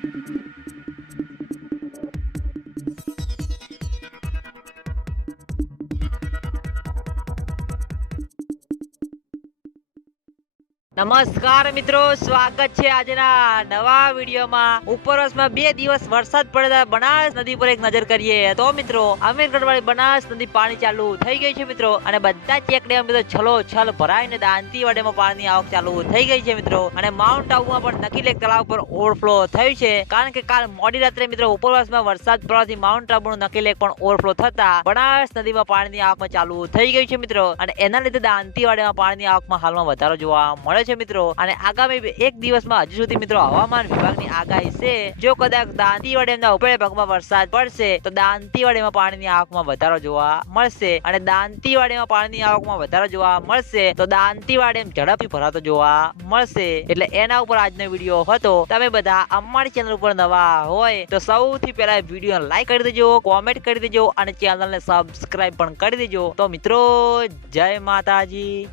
Thank you. નમસ્કાર મિત્રો, સ્વાગત છે આજના નવા વિડીયોમાં. ઉપરવાસમાં બે દિવસ વરસાદ પડતા બનાસ નદી પર એક નજર કરીએ તો મિત્રો અમીરગઢ વાળી બનાસ નદી પાણી ચાલુ થઈ ગઈ છે મિત્રો, અને બધા ચેક ડેમ મિત્રો છલો છલ ભરાઈને દાંતીવાડીમાં પાણીની આવક ચાલુ થઈ ગઈ છે મિત્રો, અને માઉન્ટ આબુમાં પણ નકી લેક તળાવ પર ઓવરફ્લો થયું છે, કારણ કે કાલ મોડી રાત્રે મિત્રો ઉપરવાસમાં વરસાદ પડવાથી માઉન્ટ આબુનું નકી લેક પણ ઓવરફ્લો થતા બનાસ નદીમાં પાણીની આવકમાં ચાલુ થઈ ગઈ છે મિત્રો, અને એના લીધે દાંતીવાડીમાં પાણીની આવકમાં હાલમાં વધારો જોવા મળે છે મિત્રો. અને આગામી એક દિવસમાં હજુ સુધી મિત્રો હવામાન વિભાગની આગાહી છે. જો કદાચ દાંતીવાડીના ઉપરે ભાગમાં વરસાદ પડશે, તો દાંતીવાડીમાં પાણીની આવકમાં વધારો જોવા મળશે. અને દાંતીવાડીમાં પાણીની આવકમાં વધારો જોવા મળશે, તો દાંતીવાડી ઝડપથી ભરાતો જોવા મળશે. એટલે એના ઉપર આજનો વીડિયો હતો. તમે બધા અમારી ચેનલ ઉપર નવા હોય, તો સૌથી પહેલા વીડિયો લાઈક કરી દેજો, કોમેન્ટ કરી દેજો, અને ચેનલને સબસ્ક્રાઇબ પણ કરી દેજો. તો મિત્રો, જય માતાજી.